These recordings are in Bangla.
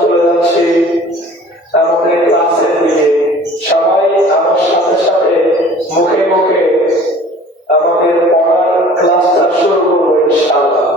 চলে যাচ্ছি আমাদের ক্লাসের সবাই আমার সাথে সাথে মুখে মুখে আমাদের পড়ার ক্লাসটা শুরু করব ইনশাআল্লাহ।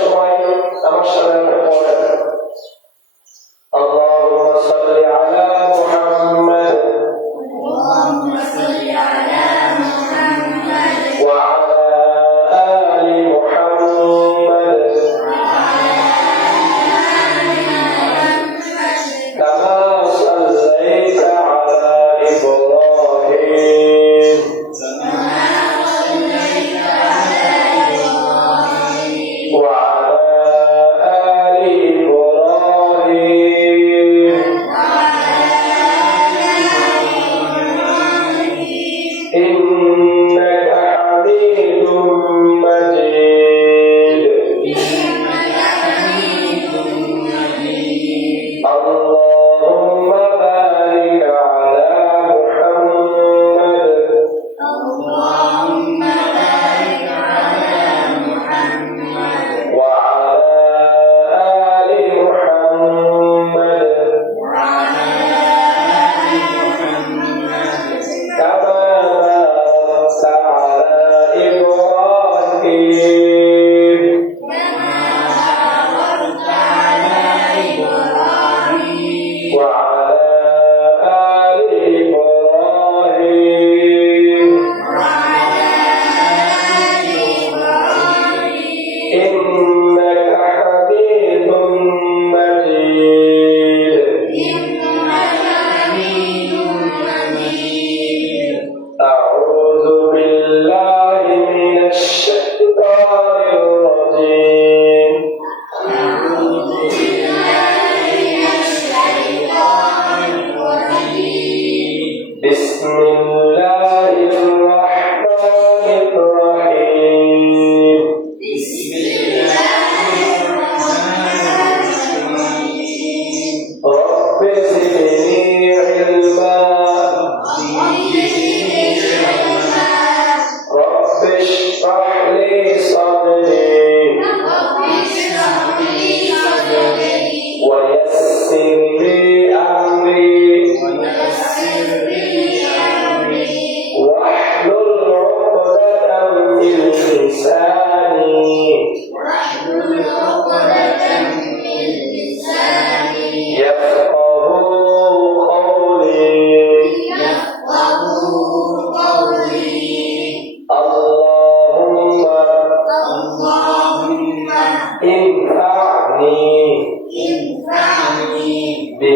সময় আমার সাথে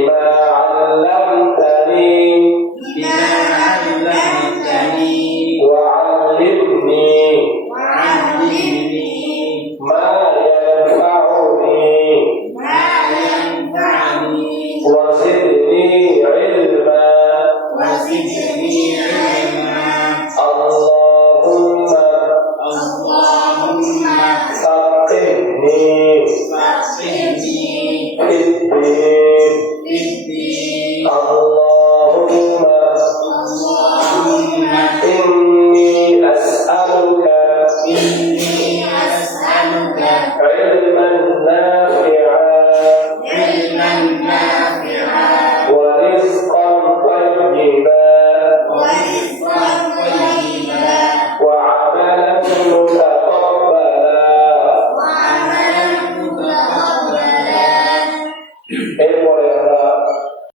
بما اللهم